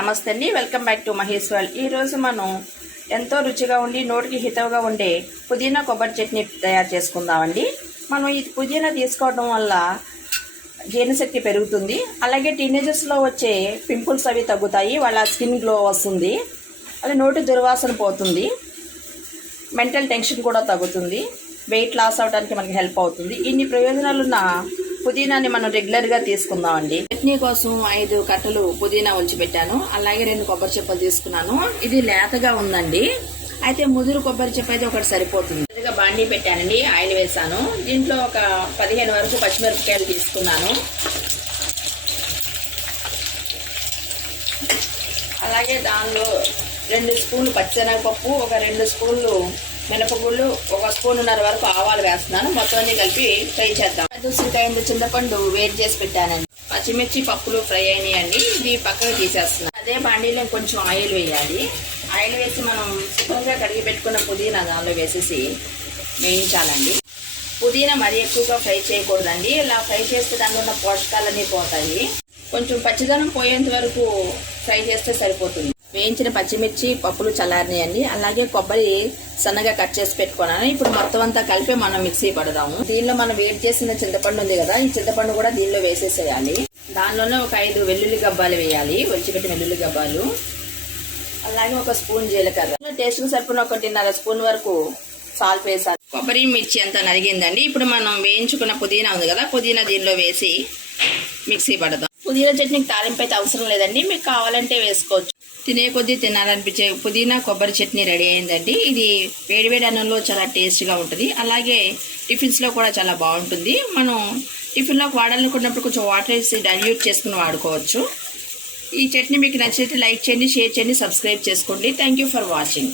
నమస్తే అండి, welcome back to Mahesh world. ఈరోజు మనం ఎంతో రుచిగా ఉండి నోటికి హితవుగా ఉండే పుదీనా కొబ్బరి చట్నీ తయారు చేసుకుందామండి. మనం ఈ పుదీనా తీసుకోవడం వల్ల జీర్ణశక్తి పెరుగుతుంది. అలాగే టీనేజర్స్లో వచ్చే పింపుల్స్ అవి తగ్గుతాయి, వాళ్ళ స్కిన్ గ్లో వస్తుంది, అలాగే నోటి దుర్వాసన పోతుంది, మెంటల్ టెన్షన్ కూడా తగ్గుతుంది, వెయిట్ లాస్ అవడానికి మనకి హెల్ప్ అవుతుంది. ఇన్ని ప్రయోజనాలున్న పుదీనాని మనం రెగ్యులర్గా తీసుకుందామండి. చట్నీ కోసం 5 కట్టలు పుదీనా ఒలిచిపెట్టాను. అలాగే 2 కొబ్బరి చెప్పలు తీసుకున్నాను. ఇది లేతగా ఉందండి, అయితే ముదురు కొబ్బరి చెప్ప అయితే ఒకటి సరిపోతుంది. కొద్దిగా బాండీ పెట్టానండి, ఆయిల్ వేసాను. దీంట్లో ఒక 15 వరకు పచ్చిమిరపకాయలు తీసుకున్నాను. అలాగే దానిలో 2 స్పూన్లు పచ్చిశనగపప్పు, ఒక 2 స్పూన్లు మినపగుళ్ళు, 1 స్పూన్నర వరకు ఆవాలు వేస్తున్నాను. మొత్తం అన్ని కలిపి ఫ్రై చేద్దాం. ఉసిరికాయ చింతపండు వేడి చేసి పెట్టానండి. పచ్చిమిర్చి పప్పులు ఫ్రై అయినాయండి, ఇది పక్కకు తీసేస్తున్నాను. అదే బాండీలో కొంచెం ఆయిల్ వేయాలి. ఆయిల్ వేసి మనం శుభ్రంగా కడిగి పెట్టుకున్న పుదీనా దానిలో వేసేసి వేయించాలండి. పుదీనా మరీ ఎక్కువగా ఫ్రై చేయకూడదండి, ఇలా ఫ్రై చేస్తే దానిలో ఉన్న పోషకాలన్నీ పోతాయి. కొంచెం పచ్చిదనం పోయేంత వరకు ఫ్రై చేస్తే సరిపోతుంది. వేయించిన పచ్చిమిర్చి పప్పులు చల్లారినాయండి. అలాగే కొబ్బరి సన్నగా కట్ చేసి పెట్టుకున్నాను. ఇప్పుడు మొత్తం అంతా కలిపి మనం మిక్సీ పడదాము. దీనిలో మనం వేడి చేసిన చింతపండు ఉంది కదా, ఈ చింతపండు కూడా దీనిలో వేసేసేయాలి. దానిలోనే ఒక 5 వెల్లుల్లి గబ్బాలు వేయాలి, ఒలిచిపెట్టిన వెల్లుల్లి గబ్బాలు. అలాగే 1 స్పూన్ జీలకర్ర, టేస్ట్కి సరిపోయిన 1.5 స్పూన్ వరకు సాల్ట్ వేసాలి. కొబ్బరి మిర్చి అంతా నరిగిందండి. ఇప్పుడు మనం వేయించుకున్న పుదీనా ఉంది కదా, పుదీనా దీనిలో వేసి మిక్సీ పడదాం. పుదీనా చట్నీకి తాలింపు అయితే అవసరం లేదండి, మీకు కావాలంటే వేసుకోవచ్చు. తినే కొద్దీ తినాలనిపించే పుదీనా కొబ్బరి చట్నీ రెడీ అయిందండి. ఇది వేడివేడి అన్నంలో చాలా టేస్ట్గా ఉంటుంది. అలాగే టిఫిన్స్లో కూడా చాలా బాగుంటుంది. మనం టిఫిన్లోకి వాడాలనుకున్నప్పుడు కొంచెం వాటర్ వేసి డైల్యూట్ చేసుకుని వాడుకోవచ్చు. ఈ చట్నీ మీకు నచ్చితే లైక్ చేయండి, షేర్ చేయండి, సబ్స్క్రైబ్ చేసుకోండి. Thank you for watching.